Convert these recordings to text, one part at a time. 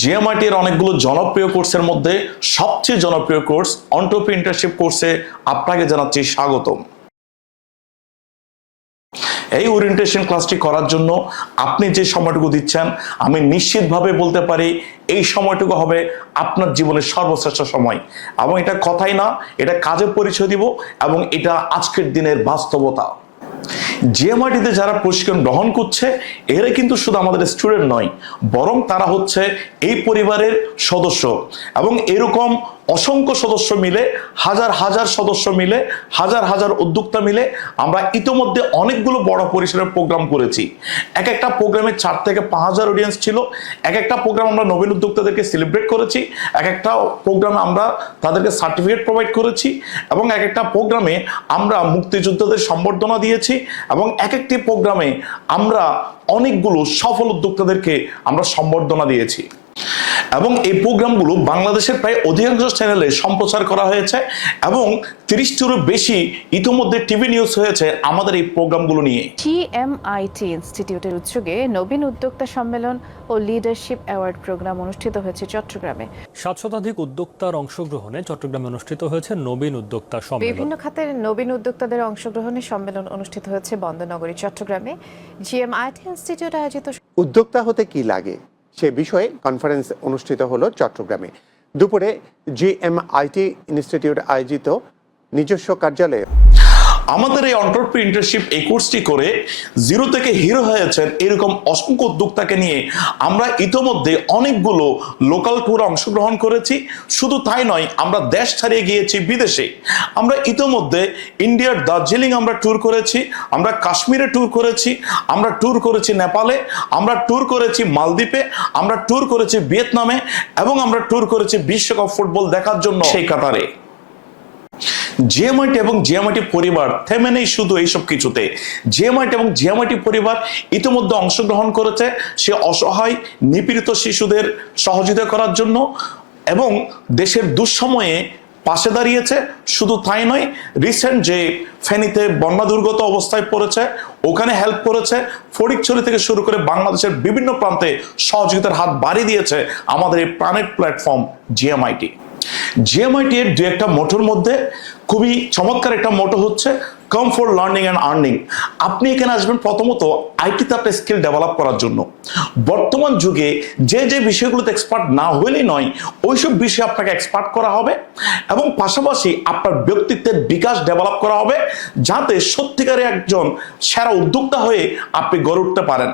জিএমআইটির অনেকগুলো জনপ্রিয় কোর্সের মধ্যে সবচেয়ে জনপ্রিয় কোর্স এন্টারপ্রেনিউরশিপ কোর্সে আপনাকে জানাচ্ছি স্বাগতম। এই ওরিয়েন্টেশন ক্লাসটি করার জন্য আপনি যে সময়টুকু দিচ্ছেন, আমি নিশ্চিতভাবে বলতে পারি এই সময়টুকু হবে আপনার জীবনের সর্বশ্রেষ্ঠ সময়। এবং এটা কথাই না, এটা কাজে পরিচয় দিব এবং এটা আজকের দিনের বাস্তবতা। জিএমআইটিতে যারা প্রশিক্ষণ গ্রহণ করছে এরা কিন্তু শুধু আমাদের স্টুডেন্ট নয়, বরং তারা হচ্ছে এই পরিবারের সদস্য। এবং এরকম অসংখ্য সদস্য মিলে, হাজার হাজার সদস্য মিলে, হাজার হাজার উদ্যোক্তা মিলে আমরা ইতোমধ্যে অনেকগুলো বড় পরিসরের প্রোগ্রাম করেছি। এক একটা প্রোগ্রামে 4 থেকে 5,000 অডিয়েন্স ছিল। এক একটা প্রোগ্রাম আমরা নবীন উদ্যোক্তাদেরকে সেলিব্রেট করেছি, এক একটা প্রোগ্রামে আমরা তাদেরকে সার্টিফিকেট প্রোভাইড করেছি, এবং এক একটা প্রোগ্রামে আমরা মুক্তিযোদ্ধাদের সম্বর্ধনা দিয়েছি, এবং এক একটি প্রোগ্রামে আমরা অনেকগুলো সফল উদ্যোক্তাদেরকে আমরা সম্বর্ধনা দিয়েছি। এবং এই প্রোগ্রামগুলো বাংলাদেশের প্রায় অধিকাংশ চ্যানেলে সম্প্রচার করা হয়েছে এবং 30টিরও বেশি ইতিমধ্যে টিভি নিউজ হয়েছে আমাদের এই প্রোগ্রামগুলো নিয়ে। জিএমআইটি ইনস্টিটিউটের উদ্যোগে নবীন উদ্যোক্তা সম্মেলন ও লিডারশিপ অ্যাওয়ার্ড প্রোগ্রাম অনুষ্ঠিত হয়েছে চট্টগ্রামে। 700 শতাধিক উদ্যোক্তার অংশগ্রহণে চট্টগ্রামে অনুষ্ঠিত হয়েছে নবীন উদ্যোক্তা সম্মেলন। বিভিন্ন খাতের নবীন উদ্যোক্তাদের অংশগ্রহণে সম্মেলন অনুষ্ঠিত হয়েছে বন্দরনগরী চট্টগ্রামে। জিএমআইটি ইনস্টিটিউট আয়োজিত উদ্যোক্তা হতে কি লাগে সে বিষয়ে কনফারেন্স অনুষ্ঠিত হলো চট্টগ্রামে। দুপুরে জিএমআইটি ইনস্টিটিউট আয়োজিত নিজস্ব কার্যালয়ে আমাদের এই এন্টারপ্রেনিউরশিপ এই কোর্সটি করে জিরো থেকে হিরো হয়েছেন এরকম অসংখ্য উদ্যোক্তাকে নিয়ে আমরা ইতোমধ্যে অনেকগুলো লোকাল ট্যুরে অংশগ্রহণ করেছি। শুধু তাই নয়, আমরা দেশ ছাড়িয়ে গিয়েছি বিদেশে। আমরা ইতোমধ্যে ইন্ডিয়ার দার্জিলিং আমরা ট্যুর করেছি, আমরা কাশ্মীরে ট্যুর করেছি, আমরা ট্যুর করেছি নেপালে, আমরা ট্যুর করেছি মালদ্বীপে, আমরা ট্যুর করেছি ভিয়েতনামে, এবং আমরা ট্যুর করেছি বিশ্বকাপ ফুটবল দেখার জন্য সেই কাতারে। জিএমআইটি এবং জিএমআইটি পরিবার থেমে নেই শুধু এইসব কিছুতে। জিএমআইটি এবং জিএমআইটি পরিবার ইতিমধ্যে অংশগ্রহণ করেছে সে অসহায় নিপীড়িত শিশুদের সহযোগিতা করার জন্য এবং দেশের দুঃসময়ে পাশে দাঁড়িয়েছে। শুধু তাই নয়, রিসেন্ট যে ফেনীতে বন্যা দুর্গত অবস্থায় পড়েছে ওখানে হেল্প করেছে। ফটিকছড়ি থেকে শুরু করে বাংলাদেশের বিভিন্ন প্রান্তে সহযোগিতার হাত বাড়িয়ে দিয়েছে আমাদের এই প্ল্যানেট প্ল্যাটফর্ম জিএমআইটি। জিএমআইটি এর দু একটা মোটোর মধ্যে খুবই চমৎকার একটা মোটো হচ্ছে come for learning and earning. আপনি এখানে আসবেন প্রথমত আইটিতে আপনার স্কিল ডেভেলপ করার জন্য। বর্তমান যুগে যে যে বিষয়গুলোতে এক্সপার্ট না হলেই নয়, ওইসব বিষয়ে আপনাকে এক্সপার্ট করা হবে এবং পাশাপাশি আপনার ব্যক্তিত্বের বিকাশ ডেভেলপ করা হবে, যাতে সত্যিকারে একজন সেরা উদ্যোক্তা হয়ে আপনি গড়ে উঠতে পারেন।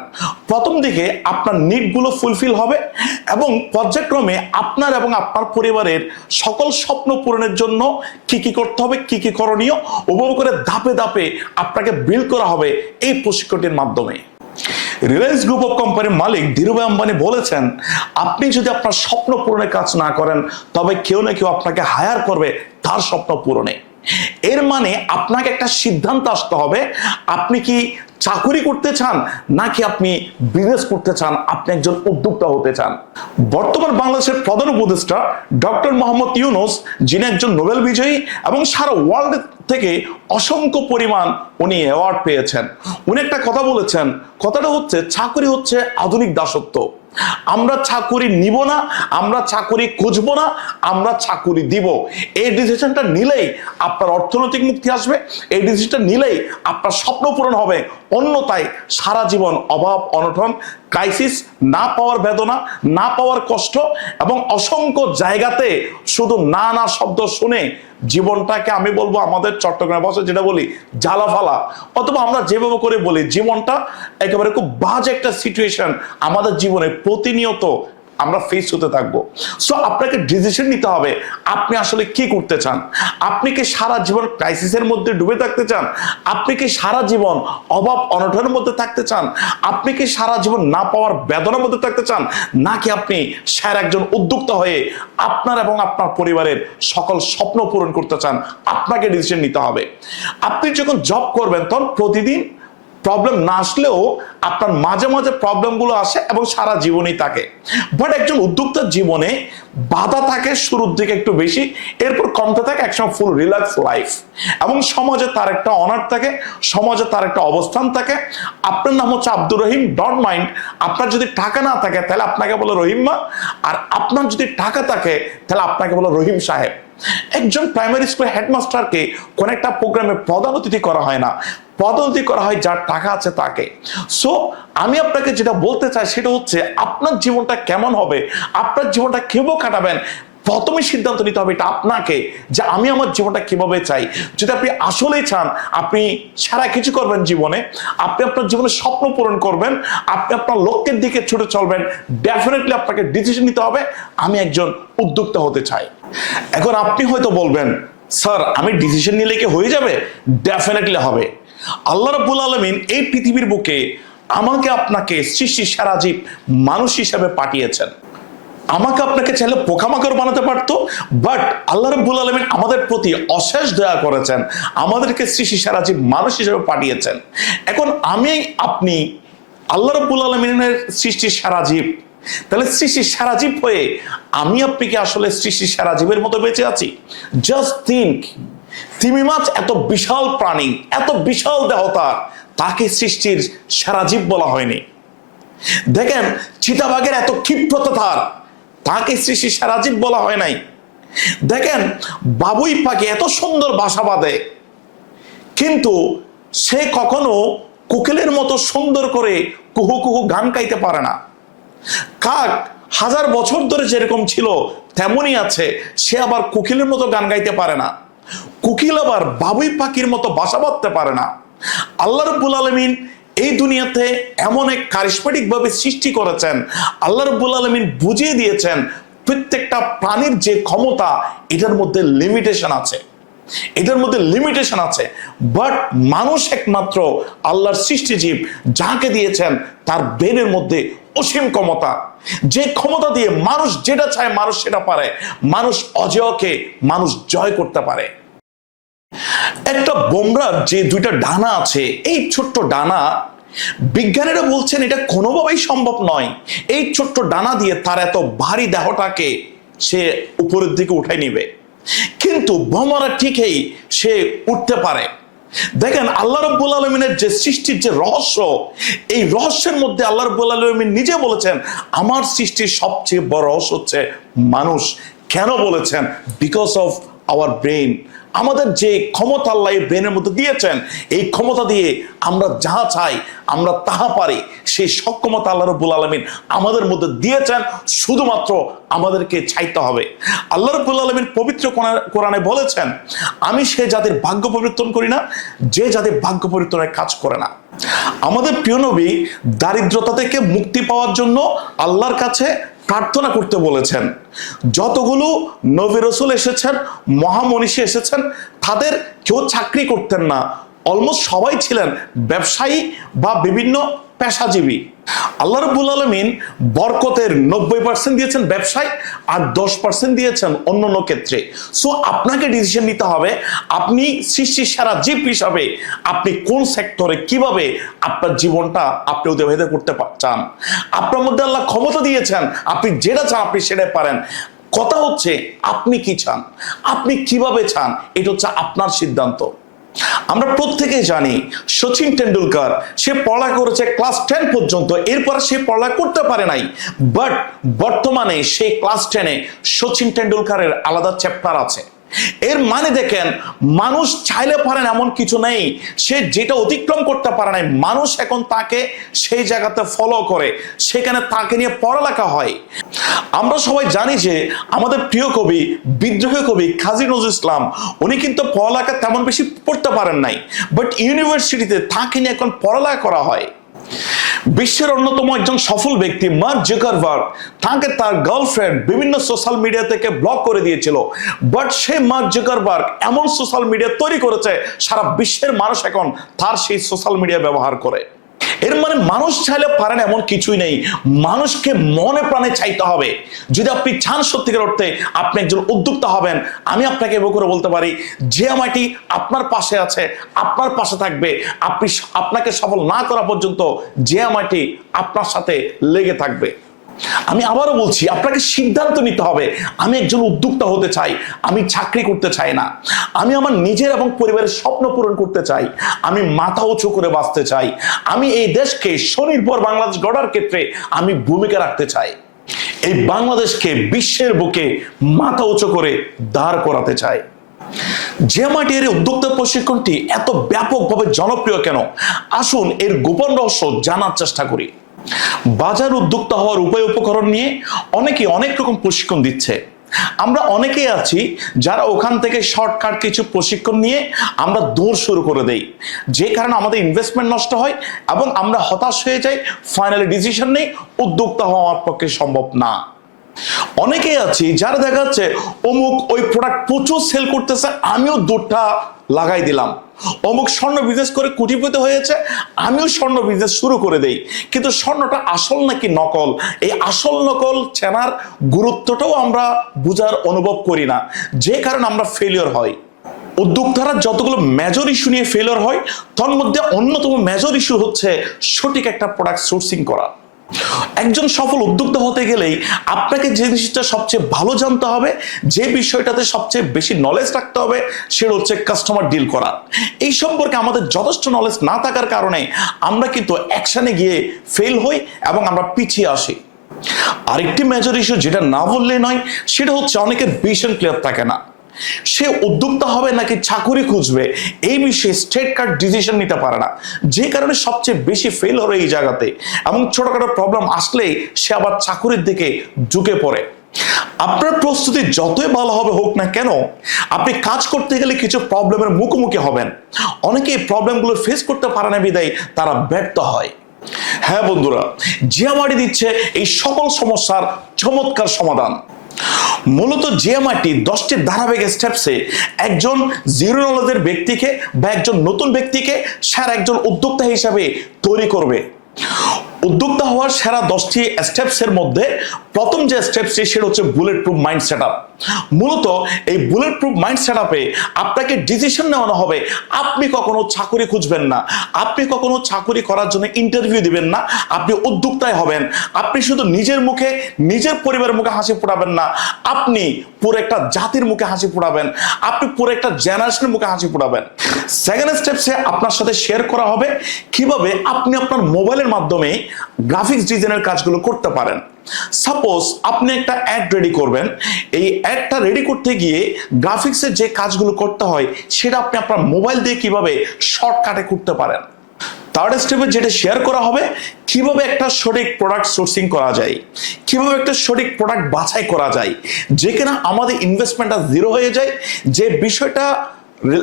প্রথম দিকে আপনার নিডগুলো ফুলফিল হবে এবং পর্যায়ক্রমে আপনার এবং আপনার পরিবারের সকল স্বপ্ন পূরণের জন্য কি কি করতে হবে, কি কি করণীয়, উপভোগ করে ধাপে ধাপে আপনাকে বিল্ড করা হবে এই প্রশিক্ষণটির মাধ্যমে। রিলায়েন্স গ্রুপ অফ কোম্পানির মালিক ধীরুভাই আম্বানি বলেছেন, আপনি যদি আপনার স্বপ্ন পূরণের কাজ না করেন তবে কেউ না কেউ আপনাকে হায়ার করবে তার স্বপ্ন পূরণে। এর মানে আপনাকে একটা সিদ্ধান্ত আসতে হবে, আপনি কি চাকরি করতে চান নাকি আপনি বিজনেস করতে চান, আপনি একজন উদ্যোক্তা হতে চান। বর্তমান বাংলাদেশের প্রধান উপদেষ্টা ডক্টর মোহাম্মদ ইউনূস, যিনি একজন নোবেল বিজয়ী এবং সারা ওয়ার্ল্ড থেকে অসংখ্য পরিমাণ উনি অ্যাওয়ার্ড পেয়েছেন, উনি একটা কথা বলেছেন। কথাটা হচ্ছে চাকরি হচ্ছে আধুনিক দাসত্ব। আমরা চাকরি নিব না, আমরা চাকরি খুঁজবো না, আমরা চাকরি দিব। এই ডিসিশনটা নিলেই আপনার অর্থনৈতিক মুক্তি আসবে, এই ডিসিশনটা নিলেই আপনার স্বপ্ন পূরণ হবে। অন্যথায় সারা জীবন অভাব অনটন, ক্রাইসিস, না পাওয়ার বেদনা, না পাওয়ার কষ্ট এবং অসংখ্য জায়গাতে শুধু না না শব্দ শুনে জীবনটাকে আমি বলবো আমাদের চট্টগ্রাম ভাষায় যেটা বলি জ্বালাফালা, অথবা আমরা যেভাবে করে বলি জীবনটা একেবারে খুব বাজে একটা সিচুয়েশন আমাদের জীবনে প্রতিনিয়ত আমরা ফেস হতে থাকবো। সো আপনাকে ডিসিশন নিতে হবে আপনি আসলে কি করতে চান। আপনি কি সারা জীবন ক্রাইসিসের মধ্যে ডুবে থাকতে চান? আপনি কি সারা জীবন অভাব অনটনের মধ্যে থাকতে চান? আপনি কি সারা জীবন না পাওয়ার বেদনার মধ্যে থাকতে চান? নাকি আপনি সেরা একজন উদ্যোক্তা হয়ে আপনার এবং আপনার পরিবারের সকল স্বপ্ন পূরণ করতে চান? আপনাকে ডিসিশন নিতে হবে। আপনি যখন জব করবেন তখন প্রতিদিন প্রবলেম না আসলেও আপনার মাঝে মাঝে প্রবলেমগুলো আসে এবং সারা জীবনই থাকে। বাট একজন উদ্যোক্তার জীবনে বাধা থাকে শুরুর দিকে একটু বেশি, এরপর কমতে থাকে, একসময় ফুল রিল্যাক্স লাইফ, এবং সমাজে তার একটা অনার থাকে, সমাজে তার একটা অবস্থান থাকে। আপনার নাম হচ্ছে আব্দুর রহিম, ডন্ট মাইন্ড। আপনার যদি টাকা না থাকে তাহলে আপনাকে বলে রহিমা, আর আপনার যদি টাকা থাকে তাহলে আপনাকে বলে রহিম সাহেব। একজন প্রাইমারি স্কুলের হেডমাস্টারকে কোন একটা প্রোগ্রামে প্রধান অতিথি করা হয় না, প্রধান অতিথি করা হয় যার টাকা আছে তাকে। সো আমি আপনাকে যেটা বলতে চাই সেটা হচ্ছে আপনার জীবনটা কেমন হবে, আপনার জীবনটা কিভাবে কাটাবেন, প্রথমে সিদ্ধান্ত নিতে হবে এটা আপনাকে, যে আমি আমার জীবনটা কিভাবে চাই। যদি আপনি আসলেই চান আপনি সারা কিছু করবেন জীবনে, আপনি আপনার জীবনের স্বপ্ন পূরণ করবেন, আপনি আপনার লক্ষ্যের দিকে ছুটে চলবেন, ডেফিনেটলি আপনাকে ডিসিশন নিতে হবে আমি একজন উদ্যোক্তা হতে চাই। এখন আপনি হয়তো বলবেন, স্যার আমি ডিসিশন নিলে কি হয়ে যাবে? ডেফিনেটলি হবে। আল্লাহ রাব্বুল আলামিন এই পৃথিবীর বুকে আমাকে আপনাকে সৃষ্টির সেরা জীব মানুষ হিসেবে পাঠিয়েছেন। আমাকে আপনাকে চাইলে পোকামাকড় বানাতে পারতো, বাট আল্লাহ রাব্বুল আলামিন আমাদের প্রতি অশেষ দয়া করেছেন, আমাদেরকে সৃষ্টির সেরা জীব মানুষ হিসেবে পাঠিয়েছেন। এখন আমি আপনি আল্লাহ রাব্বুল আলামিনের সৃষ্টির সেরা জীব, তাহলে সৃষ্টির সেরা জীব হয়ে আমি আপনি কি আসলে সৃষ্টির সেরা জীবের মতো বেঁচে আছি? জাস্ট থিংক, তিমি মাছ এত বিশাল প্রাণী, এত বিশাল দেহতা, তাকে সৃষ্টির সেরা জীব বলা হয়নি। দেখেন চিতাবাঘের এত ক্ষিপ্রতা, তাকে সৃষ্টির সেরা জীব বলা হয় নাই। দেখেন বাবুই পাখি এত সুন্দর বাসা বাঁধে, কিন্তু সে কখনো কোকিলের মতো সুন্দর করে কুহু কুহু গান গাইতে পারে না। কাক 1000 বছর ধরে যেরকম ছিল তেমনই আছে, সে আবার কোকিলের মতো গান গাইতে পারে না। কোকিল আবার বাবুই পাখির মতো বাসা বাঁধতে পারে না। আল্লাহ রাব্বুল আলামিন এই দুনিয়াতে এমন এক কারিশমাটিক ভাবে সৃষ্টি করেছেন, আল্লাহ রাব্বুল আলামিন বুঝিয়ে দিয়েছেন প্রত্যেকটা প্রাণীর যে ক্ষমতা, এটার মধ্যে লিমিটেশন আছে, এটার মধ্যে লিমিটেশন আছে। বাট মানুষ একমাত্র আল্লাহর সৃষ্টিজীব, যাকে দিয়েছেন তার ব্রেনের মধ্যে অসীম ক্ষমতা, যে ক্ষমতা দিয়ে মানুষ যেটা চায় মানুষ সেটা পারে। মানুষ অজেয়কে মানুষ জয় করতে পারে। একটা বোমরার যে 2টা ডানা আছে, এই ছোট্ট ডানা, বিজ্ঞানীরা বলছেন এটা কোনোভাবেই সম্ভব নয় এই ছোট্ট ডানা দিয়ে তার এত ভারী দেহটাকে সে উপরের দিকে উঠাই নিবে, কিন্তু বোমারা ঠিকই সে উঠতে পারে। দেখেন আল্লাহ রাব্বুল আলামিনের যে সৃষ্টির যে রহস্য, এই রহস্যের মধ্যে আল্লাহ রাব্বুল আলামিন নিজে বলেছেন আমার সৃষ্টির সবচেয়ে বড় রহস্য হচ্ছে মানুষ। কেন বলেছেন? Because of our brain. আমাদের যে ক্ষমতা আল্লাহ এই ব্রেনের মধ্যে দিয়েছেন, এই ক্ষমতা দিয়ে আমরা যাহা চাই আমরা তাহা পারি। সেই সক্ষমতা আল্লাহ রাব্বুল আলামিন আমাদের মধ্যে দিয়েছেন, শুধুমাত্র আমাদেরকে চাইতে হবে। আল্লাহ রাব্বুল আলামিন পবিত্র কোরআনে বলেছেন, আমি সে জাতির ভাগ্য পরিবর্তন করি না যে জাতির ভাগ্য পরিবর্তনের কাজ করে না। আমাদের প্রিয় নবী দারিদ্রতা থেকে মুক্তি পাওয়ার জন্য আল্লাহর কাছে প্রার্থনা করতে বলেছেন। যতগুলো নবী রাসূল এসেছেন, মহামনীষী এসেছেন, তাদের কেউ চাকরি করতেন না, অলমোস্ট সবাই ছিলেন ব্যবসায়ী বা বিভিন্ন পেশাজীবী। আল্লাহ রাব্বুল আলামিন বরকতের 90% দিয়েছেন ব্যবসায়, আর 10% দিয়েছেন অন্যান্য ক্ষেত্রে। সো আপনাকে ডিসিশন নিতে হবে আপনি সৃষ্টির সারা জীব হিসাবে আপনি কোন সেক্টরে কিভাবে আপনার জীবনটা আপনি অতিবাহিত করতে চান। আপনার মধ্যে আল্লাহ ক্ষমতা দিয়েছেন, আপনি যেটা চান আপনি সেটাই পারেন। কথা হচ্ছে আপনি কি চান, আপনি কিভাবে চান, এটা হচ্ছে আপনার সিদ্ধান্ত। আমরা প্রত্যেকেই জানি সচিন টেন্ডুলকার সে পড়ালেখা করেছে ক্লাস 10 পর্যন্ত, এরপর সে পড়ালেখা করতে পারে নাই। বাট বর্তমানে সেই ক্লাস 10-এ সচিন টেন্ডুলকারের আলাদা চ্যাপ্টার আছে। এর মানে দেখেন মানুষ চাইলে পারেন এমন কিছু নেই, সে যেটা অতিক্রম করতে পারে নাই মানুষ এখন তাকে সেই জায়গাতে ফলো করে, সেখানে তাকে নিয়ে পড়ালেখা হয়। আমরা সবাই জানি যে আমাদের প্রিয় কবি, বিদ্রোহী কবি কাজী নজরুল ইসলাম, উনি কিন্তু পড়ালেখা তেমন বেশি পড়তে পারেন নাই, বাট ইউনিভার্সিটিতে তাকে নিয়ে এখন পড়ালেখা করা হয়। বিশ্বের অন্যতম একজন সফল ব্যক্তি মার্ক জুকারবার্গ, তাকে তার গার্লফ্রেন্ড বিভিন্ন সোশ্যাল মিডিয়া থেকে ব্লক করে দিয়েছিল, বাট সেই মার্ক জুকারবার্গ এমন সোশ্যাল মিডিয়া তৈরি করেছে সারা বিশ্বের মানুষ এখন তার সেই সোশ্যাল মিডিয়া ব্যবহার করে। এর মানে মানুষ চাইলে পারেন এমন কিছুই নেই, মানুষকে মনে প্রাণে চাইতে হবে। যদি আপনি চান সত্যিকার অর্থে আপনি একজন উদ্যোক্তা হবেন, আমি আপনাকে এভাবে করে বলতে পারি জিএমআইটি আপনার পাশে আছে, আপনার পাশে থাকবে। আপনাকে সফল না করা পর্যন্ত জিএমআইটি আপনার সাথে লেগে থাকবে। আমি আবারও বলছি, আপনাকে সিদ্ধান্ত নিতে হবে, আমি একজন উদ্যোক্তা হতে চাই, আমি চাকরি করতে চাই না, আমি আমার নিজের এবং পরিবারের স্বপ্ন পূরণ করতে চাই, আমি মাথা উঁচু করে বাঁচতে চাই, আমি এই দেশকে স্বনির্ভর বাংলাদেশ গড়ার ক্ষেত্রে আমি ভূমিকা রাখতে চাই, এই বাংলাদেশকে বিশ্বের বুকে মাথা উঁচু করে দাঁড় করাতে চাই। জিএমআইটির উদ্যোক্তা প্রশিক্ষণটি এত ব্যাপকভাবে জনপ্রিয় কেন? আসুন এর গোপন রহস্য জানার চেষ্টা করি। বাজার উদ্যোক্তা হওয়ার উপায় উপকরণ নিয়ে অনেকে অনেক রকম প্রশিক্ষণ দিচ্ছে। আমরা অনেকেই আছি যারা ওখান থেকে শর্টকাট কিছু প্রশিক্ষণ নিয়ে আমরা দৌড় শুরু করে দেই, যে কারণে আমাদের ইনভেস্টমেন্ট নষ্ট হয় এবং আমরা হতাশ হয়ে যাই, ফাইনালি ডিসিশন নেই উদ্যোক্তা হওয়ার পক্ষে সম্ভব না। অনেকেই আছি যারা দেখা যাচ্ছে অমুক ওই প্রোডাক্ট প্রচুর সেল করতেছে, আমিও দৌড়টা লাগাই দিলাম, অমুক স্বর্ণ বিজনেস করে কোটিপতি হয়েছে, আমিও স্বর্ণ বিজনেস শুরু করে দেই। কিন্তু স্বর্ণটা আসল নাকি নকল, এই আসল নকল চেনার গুরুত্বটাও আমরা বুঝার অনুভব করি না, যে কারণে আমরা ফেলিওর হয়। উদ্যোক্তারা যতগুলো মেজর ইস্যু নিয়ে ফেলিওর হয়, তার মধ্যে অন্যতম মেজর ইস্যু হচ্ছে সঠিক একটা প্রোডাক্ট সোর্সিং করা। একজন সফল উদ্যোক্তা হতে গেলেই আপনাকে যে জিনিসটা সবচেয়ে ভালো জানতে হবে, যে বিষয়টাতে সবচেয়ে বেশি নলেজ রাখতে হবে, সেটা হচ্ছে কাস্টমার ডিল করা। এই সম্পর্কে আমাদের যথেষ্ট নলেজ না থাকার কারণে আমরা কিন্তু অ্যাকশনে গিয়ে ফেল হই এবং আমরা পিছিয়ে আসি। আরেকটি মেজর ইস্যু যেটা না বললে নয়, সেটা হচ্ছে অনেকের ভিশন ক্লিয়ার থাকে না। সে উদ্যোক্তা হবে নাকি চাকুরি খুঁজবে এই বিষয়ে স্ট্রেট কাট ডিসিশন নিতে পারে না, যে কারণে সবচেয়ে বেশি ফেল হয় এই জায়গাতে, এবং ছোটখাটো প্রবলেম আসলেই সে আবার চাকুরির দিকে ঝুঁকে পড়ে। আপনার প্রস্তুতি যতই ভালো হবে হোক না কেন, আপনি কাজ করতে গেলে কিছু প্রবলেমের মুখোমুখি হবেন। অনেকে এই প্রবলেমগুলো ফেস করতে পারে না বিদায় তারা ব্যর্থ হয়। হ্যাঁ বন্ধুরা, জিএমআইটি দিচ্ছে এই সকল সমস্যার চমৎকার সমাধান। মূলত জিএমআইটি 10টি ধারাবাহিক স্টেপসে একজন জিরো নলেজের ব্যক্তিকে বা একজন নতুন ব্যক্তিকে সেরা একজন উদ্যোক্তা হিসাবে তৈরি করবে। উদ্যোক্তা হওয়ার সেরা 10টি স্টেপসের মধ্যে প্রথম যে স্টেপসটি সেটা হচ্ছে বুলেট প্রুফ মাইন্ড সেটআপ। মূলত এই বুলেট প্রুফ মাইন্ড সেটআপে আপনাকে ডিসিশন নেওয়ানো হবে, আপনি কখনো চাকরি খুঁজবেন না, আপনি কখনো চাকরি করার জন্য ইন্টারভিউ দিবেন না, আপনি উদ্যোক্তাই হবেন। আপনি শুধু নিজের মুখে নিজের পরিবারের মুখে হাসি ফোটাবেন না, আপনি পুরো একটা জাতির মুখে হাসি ফোটাবেন, আপনি পুরো একটা জেনারেশনের মুখে হাসি ফোটাবেন। সেকেন্ড স্টেপসে আপনার সাথে শেয়ার করা হবে কিভাবে আপনি আপনার মোবাইলের মাধ্যমে গ্রাফিক্স ডিজাইনের কাজগুলো করতে পারেন। সাপোজ আপনি একটা অ্যাড রেডি করবেন, এই অ্যাডটা রেডি করতে গিয়ে গ্রাফিক্সের যে কাজগুলো করতে হয় সেটা আপনি আপনার মোবাইল দিয়ে কিভাবে শর্টকাটে করতে পারেন। থার্ড স্টেপে যেটা শেয়ার করা হবে কিভাবে একটা সঠিক প্রোডাক্ট সোর্সিং করা যায়, কিভাবে একটা সঠিক প্রোডাক্ট বাছাই করা যায়, যেখানে আমাদের ইনভেস্টমেন্টটা জিরো হয়ে যায়, যে বিষয়টা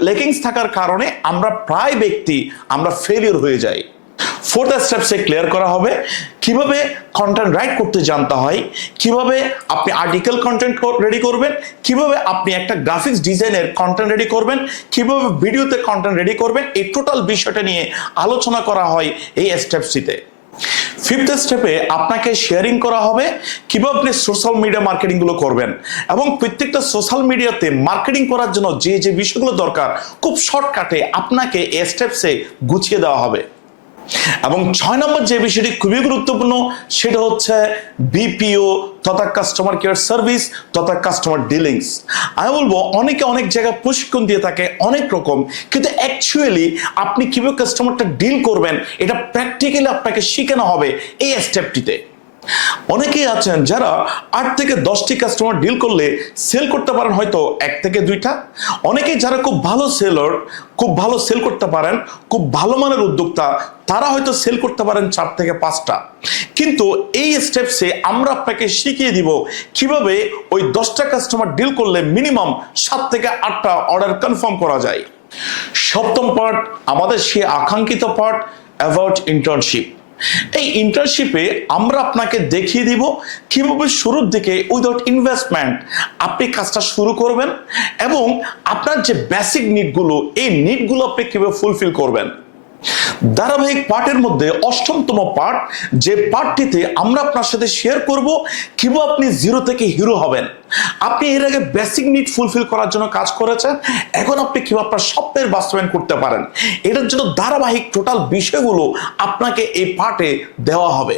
লেকিংস থাকার কারণে আমরা প্রায় ব্যক্তি আমরা ফেলিওর হয়ে যাই। ফোর্থ স্টেপসে ক্লিয়ার করা হবে কিভাবে কন্টেন্ট রাইট করতে জানতে হয়, কিভাবে আপনি আর্টিকেল কন্টেন্ট রেডি করবেন, কিভাবে আপনি একটা গ্রাফিক্স ডিজাইনের কন্টেন্ট রেডি করবেন, কিভাবে ভিডিওতে কন্টেন্ট রেডি করবেন, এই টোটাল বিষয়টা নিয়ে আলোচনা করা হয় এই স্টেপসটিতে। ফিফথ স্টেপে আপনাকে শেয়ারিং করা হবে কিভাবে আপনি সোশ্যাল মিডিয়া মার্কেটিং গুলো করবেন, এবং প্রত্যেকটা সোশ্যাল মিডিয়াতে মার্কেটিং করার জন্য যে যে বিষয়গুলো দরকার খুব শর্টকাটে আপনাকে এই স্টেপসে গুছিয়ে দেওয়া হবে। এবং 6 নম্বর যে বিষয়টি খুবই গুরুত্বপূর্ণ সেটা হচ্ছে বিপিও তথা কাস্টমার কেয়ার সার্ভিস তথা কাস্টমার ডিলিংস। আমি বলবো অনেকে অনেক জায়গায় প্রশিক্ষণ দিয়ে থাকে অনেক রকম, কিন্তু অ্যাকচুয়ালি আপনি কিভাবে কাস্টমারটা ডিল করবেন এটা প্র্যাকটিক্যালি আপনাকে শেখানো হবে এই স্টেপটিতে। অনেকেই আছেন যারা 8 থেকে 10টি কাস্টমার ডিল করলে সেল করতে পারেন হয়তো 1 থেকে 2টা। অনেকেই যারা খুব ভালো সেলর, খুব ভালো সেল করতে পারেন, খুব ভালো মানের উদ্যোক্তা, তারা হয়তো সেল করতে পারেন 4 থেকে 5টা। কিন্তু এই স্টেপসে আমরা আপনাকে শিখিয়ে দিব কিভাবে ওই 10টা কাস্টমার ডিল করলে মিনিমাম 7 থেকে 8টা অর্ডার কনফার্ম করা যায়। সপ্তম পার্ট আমাদের সেই আকাঙ্ক্ষিত পার্ট অ্যাবাউট ইন্টার্নশিপ। এই ইন্টার্নশিপে আমরা আপনাকে দেখিয়ে দিব কিভাবে শুরুর দিকে উইদাউট ইনভেস্টমেন্ট আপনি কাজটা শুরু করবেন, এবং আপনার যে বেসিক নিডগুলো এই নিডগুলো আপনি কিভাবে ফুলফিল করবেন। ধারাবাহিক পার্টের মধ্যে অষ্টমতম পার্ট, যে পার্টটিতে আমরা আপনার সাথে শেয়ার করব কিভাবে আপনি জিরো থেকে হিরো হবেন। আপনি এর আগে বেসিক নিড ফুলফিল করার জন্য কাজ করেছেন, এখন আপনি কিভাবে আপনার স্বপ্নের বাস্তবায়ন করতে পারেন, এটার জন্য ধারাবাহিক টোটাল বিষয়গুলো আপনাকে এই পার্টে দেওয়া হবে।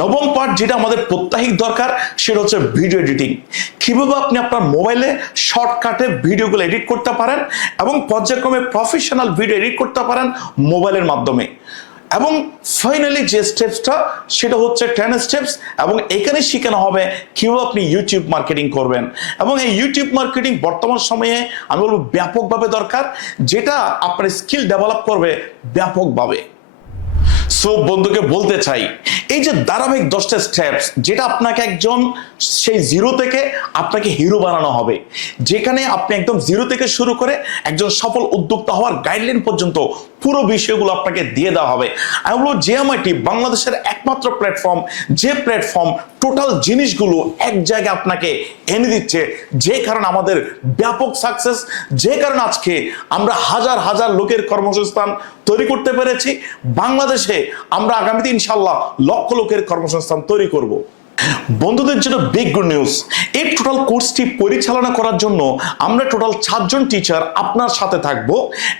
নবম পার্ট যেটা আমাদের প্রত্যাহিক দরকার, সেটা হচ্ছে ভিডিও এডিটিং। কিভাবে আপনি আপনার মোবাইলে শর্টকাটে ভিডিওগুলো এডিট করতে পারেন এবং পর্যায়ক্রমে প্রফেশনাল ভিডিও এডিট করতে পারেন মোবাইলের মাধ্যমে। এবং ফাইনালি যে স্টেপসটা, সেটা হচ্ছে 10 স্টেপস, এবং এখানে শেখানো হবে কিভাবে আপনি ইউটিউব মার্কেটিং করবেন। এবং এই ইউটিউব মার্কেটিং বর্তমান সময়ে আমি বলবো ব্যাপকভাবে দরকার, যেটা আপনার স্কিল ডেভেলপ করবে ব্যাপকভাবে। সো বন্ধুকে বলতে চাই, এই যে ধারাবাহিক 10টা স্টেপস, যেটা আপনাকে একজন সেই জিরো থেকে আপনাকে হিরো বানানো হবে, যেখানে আপনি একদম জিরো থেকে শুরু করে একজন সফল উদ্যোক্তা হওয়ার গাইডলাইন পর্যন্ত পুরো বিষয়গুলো আপনাকে দিয়ে দেওয়া হবে। আমি বলবো জিএমআইটি বাংলাদেশের একমাত্র প্ল্যাটফর্ম, যে প্ল্যাটফর্ম টোটাল জিনিসগুলো এক জায়গায় আপনাকে এনে দিচ্ছে, যে কারণে আমাদের ব্যাপক সাকসেস, যে কারণে আজকে আমরা হাজার হাজার লোকের কর্মসংস্থান তৈরি করতে পেরেছি। বাংলাদেশে আমরা আগামীতে ইনশাল্লাহ লক্ষ লোকের কর্মসংস্থান তৈরি করব। বন্ধুদের জন্য বিগ গুড নিউজ, এই টোটাল কোর্সটি পরিচালনা করার জন্য আমরা টোটাল 4 জন টিচার আপনার সাথে থাকব,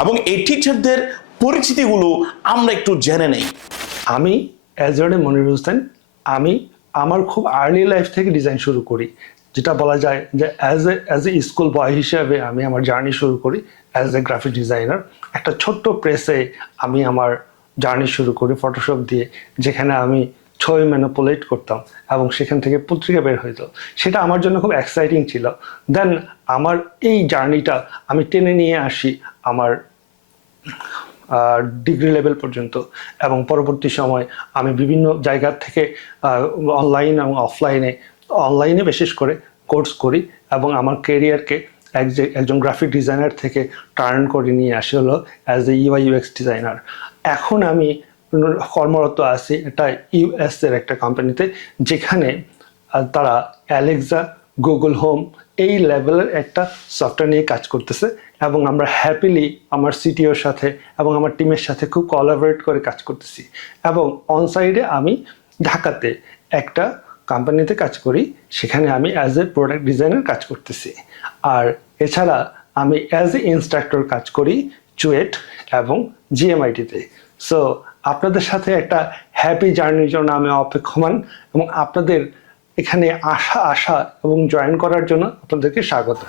এবং এই টিচারদের পরিচিতিগুলো আমরা একটু জেনে নেই। আমি এজরে মনির হোসেন, আমি আমার খুব আর্লি লাইফ থেকে ডিজাইন শুরু করি, যেটা বলা যায় যে অ্যাজ এ স্কুল বয় হিসেবে আমি আমার জার্নি শুরু করি অ্যাজ এ গ্রাফিক ডিজাইনার। একটা ছোট্ট প্রেসে আমি আমার জার্নি শুরু করি ফটোশপ দিয়ে, যেখানে আমি ছবি ম্যানিপুলেট করতাম এবং সেখান থেকে পত্রিকা বের হইতো। সেটা আমার জন্য খুব এক্সাইটিং ছিল। দেন আমার এই জার্নিটা আমি টেনে নিয়ে আসি আমার ডিগ্রি লেভেল পর্যন্ত, এবং পরবর্তী সময় আমি বিভিন্ন জায়গা থেকে অনলাইন এবং অনলাইনে বিশেষ করে কোর্স করি, এবং আমার কেরিয়ারকে একজন গ্রাফিক ডিজাইনার থেকে টার্ন করে নিয়ে আসি হলো as a UI UX designer. এখন আমি কর্মরত আছি একটা ইউএস এর একটা কোম্পানিতে, যেখানে তারা অ্যালেক্সা, গুগল হোম এই লেভেলের একটা সফটওয়্যার নিয়ে কাজ করতেছে, এবং আমরা হ্যাপিলি আমার সিটিওর সাথে এবং আমার টিমের সাথে খুব কোলাবরেট করে কাজ করতেছি। এবং অনসাইডে আমি ঢাকাতে একটা কোম্পানিতে কাজ করি, সেখানে আমি অ্যাজ এ প্রোডাক্ট ডিজাইনার কাজ করতেছি। আর এছাড়া আমি অ্যাজ এ ইনস্ট্রাক্টর কাজ করি চুয়েট এবং জিএমআইটিতে। সো আপনাদের সাথে একটা হ্যাপি জার্নির জন্য আমি অপেক্ষমান, এবং আপনাদের এখানে আসা এবং জয়েন করার জন্য আপনাদেরকে স্বাগত।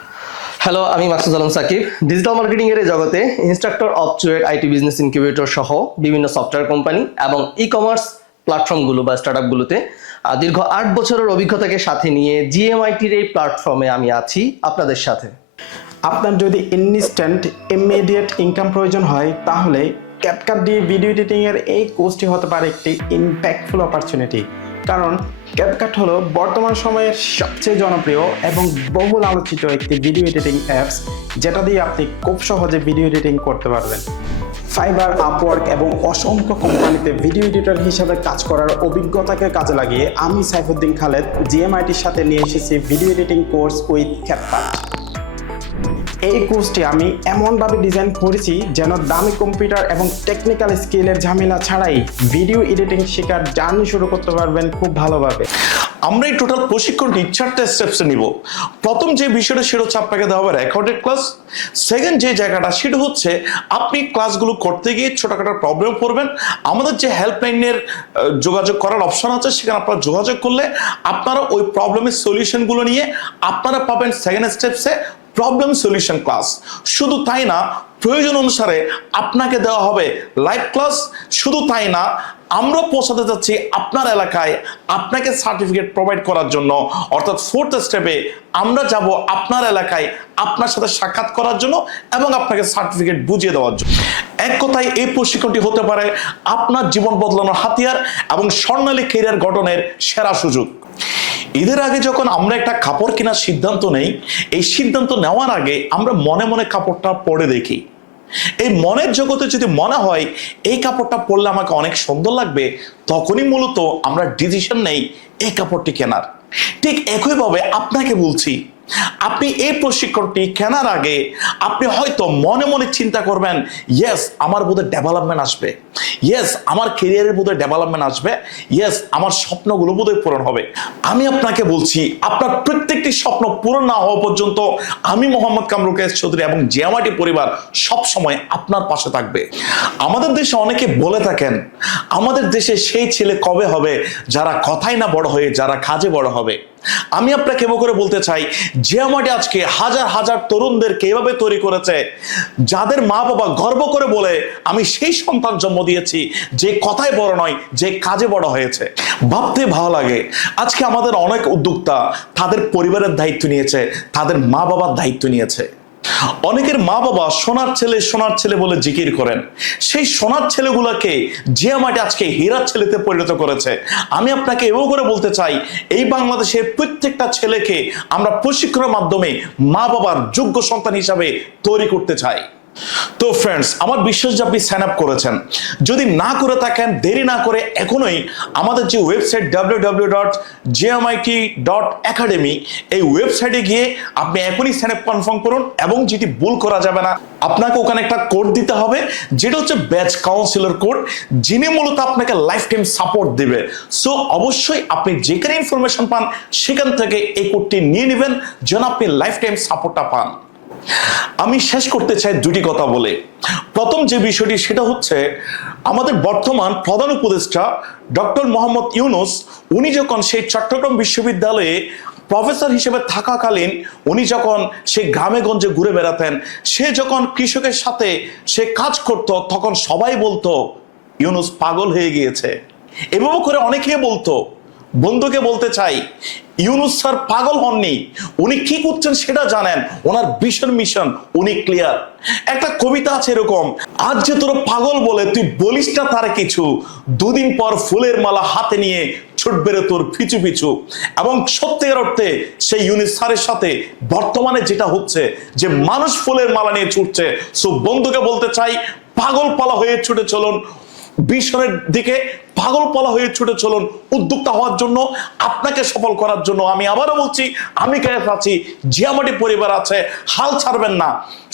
হ্যালো, আমি মাকসুদ আলম সাকিব। ডিজিটাল মার্কেটিং এর জগতে instructor of CUET IT business incubator সহ বিভিন্ন সফটওয়্যার কোম্পানি এবং ই কমার্স প্ল্যাটফর্মগুলো বা স্টার্টআপগুলোতে দীর্ঘ 8 বছরের অভিজ্ঞতাকে সাথে নিয়ে জিএমআইটির এই প্ল্যাটফর্মে আমি আছি আপনাদের সাথে। আপনার যদি ইনস্ট্যান্ট ইমিডিয়েট ইনকাম প্রয়োজন হয়, তাহলে ক্যাপকাট দিয়ে ভিডিও এডিটিং এর এই কোর্সটি হতে পারে একটি ইম্প্যাক্টফুল অপরচুনিটি। কারণ ক্যাপকাট হলো বর্তমান সময়ের সবচেয়ে জনপ্রিয় এবং বহুল আলোচিত একটি ভিডিও এডিটিং অ্যাপস, যেটা দিয়ে আপনি খুব সহজে ভিডিও এডিটিং করতে পারবেন। ফাইবার, আপওয়ার্ক এবং অসংখ্য কোম্পানিতে ভিডিও এডিটর হিসেবে কাজ করার অভিজ্ঞতাকে কাজে লাগিয়ে আমি সাইফুদ্দিন খালেদ জিএমআইটির সাথে নিয়ে এসেছি video editing course with CapCut. এই কোর্সটি আমি এমনভাবে ডিজাইন করেছি যেন দামি কম্পিউটার এবং টেকনিক্যাল স্কিলের ঝামেলা ছাড়াই ভিডিও এডিটিং শেখার জার্নি শুরু করতে পারবেন খুব ভালোভাবে। আমরা এই টোটাল প্রশিক্ষণটি 4টা স্টেপসে নিব। প্রথম যে বিষয়টা, সেটা হচ্ছে আপনাকে দেওয়া হবে রেকর্ডেড ক্লাস। সেকেন্ড যে জায়গাটা, সেটা হচ্ছে আপনি ক্লাসগুলো করতে গিয়ে ছোটখাটো প্রবলেম পড়বেন, আমাদের যে হেল্পলাইনের যোগাযোগ করার অপশন আছে, সেখানে আপনারা যোগাযোগ করলে আপনারা ওই প্রবলেমের সলিউশনগুলো নিয়ে আপনারা পাবেন সেকেন্ড স্টেপসে প্রবলেম সলিউশন ক্লাস। শুধু তাই না, প্রয়োজন অনুসারে আপনাকে দেওয়া হবে লাইভ ক্লাস। শুধু তাই না, আমরা পৌঁছাতে যাচ্ছি আপনার এলাকায় আপনাকে সার্টিফিকেট প্রোভাইড করার জন্য, অর্থাৎ 4th স্টেপে আমরা যাব আপনার এলাকায় আপনার সাথে সাক্ষাৎ করার জন্য এবং আপনাকে সার্টিফিকেট বুঝিয়ে দেওয়ার জন্য। এক কথায় এই প্রশিক্ষণটি হতে পারে আপনার জীবন বদলানোর হাতিয়ার এবং স্বর্ণালী ক্যারিয়ার গঠনের সেরা সুযোগ। ঈদের আগে যখন আমরা একটা কাপড় কেনার সিদ্ধান্ত নেই, এই সিদ্ধান্ত নেওয়ার আগে আমরা মনে মনে কাপড়টা পরে দেখি। এই মনের জগতে যদি মনে হয় এই কাপড়টা পরলে আমাকে অনেক সুন্দর লাগবে, তখনই মূলত আমরা ডিসিশন নেই এই কাপড়টি কেনার। ঠিক একইভাবে আপনাকে বলছি, আপনি এই প্রশিক্ষণটি কেনার আগে আপনি হয়তো মনে মনে চিন্তা করবেন, ইয়েস আমার বোধহয় ডেভেলপমেন্ট আসবে, ইয়েস আমার ক্যারিয়ারের বোধহয় ডেভেলপমেন্ট আসবে, ইয়েস আমার স্বপ্নগুলো বোধহয় পূরণ হবে। আমি আপনাকে বলছি, আপনার প্রত্যেকটি স্বপ্ন পূরণ না হওয়া পর্যন্ত আমি মোহাম্মদ কামরুল কায়েস চৌধুরী এবং জিএমআইটি পরিবার সব সময় আপনার পাশে থাকবে। আমাদের দেশে অনেকে বলে থাকেন, আমাদের দেশে সেই ছেলে কবে হবে যারা কথায় না বড় হয়ে যারা কাজে বড় হবে। আমি আপনাকে এমন করে বলতে চাই, জিএমআইটি আজকে হাজার হাজার তরুণদেরকে এভাবে তৈরি করেছে যাদের মা বাবা গর্ব করে বলে আমি সেই সন্তান জন্ম দিয়েছি যে কথায় বড় নয়, যে কাজে বড় হয়েছে। ভাবতে ভালো লাগে, আজকে আমাদের অনেক উদ্যোক্তা তাদের পরিবারের দায়িত্ব নিয়েছে, তাদের মা বাবার দায়িত্ব নিয়েছে। অনেকের মা বাবা সোনার ছেলে বলে জিকির করেন, সেই সোনার ছেলেগুলোকে জিএমআইটি আজকে হীরার ছেলেতে পরিণত করেছে। আমি আপনাকে এও করে বলতে চাই, এই বাংলাদেশের প্রত্যেকটা ছেলেকে আমরা প্রশিক্ষণের মাধ্যমে মা বাবার যোগ্য সন্তান হিসাবে তৈরি করতে চাই। তো ফ্রেন্ডস, আমার বিশ্বাস যে আপনি সাইন আপ করেছেন। যদি না করে থাকেন, দেরি না করে এখনই আমাদের যে ওয়েবসাইট www.gmit.academy এই ওয়েবসাইটে গিয়ে আপনি এখনই সাইন আপ কনফার্ম করুন। এবং যেটি ভুল করা যাবে না, আপনাকে ওখানে একটা কোড দিতে হবে, যেটা হচ্ছে ব্যাচ কাউন্সিলর কোড, যিনি মূলত আপনাকে লাইফ টাইম সাপোর্ট দিবে। সো অবশ্যই আপনি যেখানে ইনফরমেশন পান সেখান থেকে এই কোডটি নিয়ে নেবেন, যেন আপনি লাইফ টাইম সাপোর্টটা পান। আমি শেষ করতে চাই দুটি কথা বলে। প্রথম যে বিষয়টি সেটা হচ্ছে, আমাদের বর্তমান প্রধান উপদেষ্টা ডক্টর মোহাম্মদ ইউনূস, উনি যখন সেই চট্টগ্রাম বিশ্ববিদ্যালয়ে প্রফেসর হিসেবে থাকাকালীন উনি যখন সে গ্রামে গঞ্জে ঘুরে বেড়াতেন, সে যখন কৃষকের সাথে সে কাজ করত, তখন সবাই বলতো ইউনূস পাগল হয়ে গিয়েছে। এভাবে করে অনেকেই বলতো। বন্ধুকে বলতে চাই, ইউনূস স্যার পাগল হননি, উনি কি করছেন সেটা জানেন, ওনার মিশন উনি ক্লিয়ার। একটা কবিতা আছে এরকম, আজ যে তোর পাগল বলে তুই বলিস না তার কিছু, দুদিন পর ফুলের মালা হাতে নিয়ে ছুটবে রে তোর পিছু পিছু। এবং সত্যিকার অর্থে সেই ইউনূস স্যারের সাথে বর্তমানে যেটা হচ্ছে যে মানুষ ফুলের মালা নিয়ে ছুটছে। সো বন্ধুকে বলতে চাই, পাগল পালা হয়ে ছুটে চলুন মিশনের দিকে, পাগল পালা হয়ে ছুটে চলুন উদ্যোক্তা হওয়ার জন্য, আপনাকে সফল করার জন্য। আমি আবারও বলছি, আমি কায়েস আছি, জিএমআইটি পরিবার আছে, হাল ছাড়বেন না।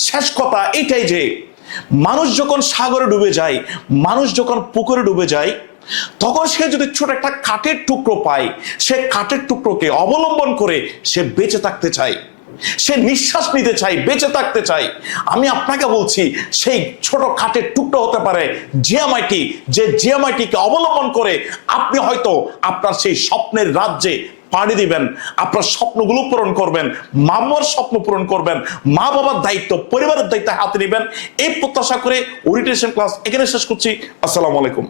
শেষ কথা এটাই যে মানুষ যখন সাগরে ডুবে যায়, মানুষ যখন পুকুরে ডুবে যায়, তখন সে যদি ছোট একটা কাঠের টুকরো পায়, সে কাঠের টুকরোকে অবলম্বন করে সে বেঁচে থাকতে চায়, সে নিঃশ্বাস নিতে চাই, বেঁচে থাকতে চাই। আমি আপনাকে বলছি, সেই ছোট কাঠের টুকরো হতে পারে জিএমআইটি, যে জিএমআইটিকে অবলম্বন করে আপনি হয়তো আপনার সেই স্বপ্নের রাজ্যে পাড়ি দিবেন, আপনার স্বপ্নগুলো পূরণ করবেন, মা বাবার স্বপ্ন পূরণ করবেন, মা বাবার দায়িত্ব, পরিবারের দায়িত্ব হাতে নেবেন। এই প্রত্যাশা করে ওরিয়েন্টেশন ক্লাস এখানে শেষ করছি। আসসালামু আলাইকুম।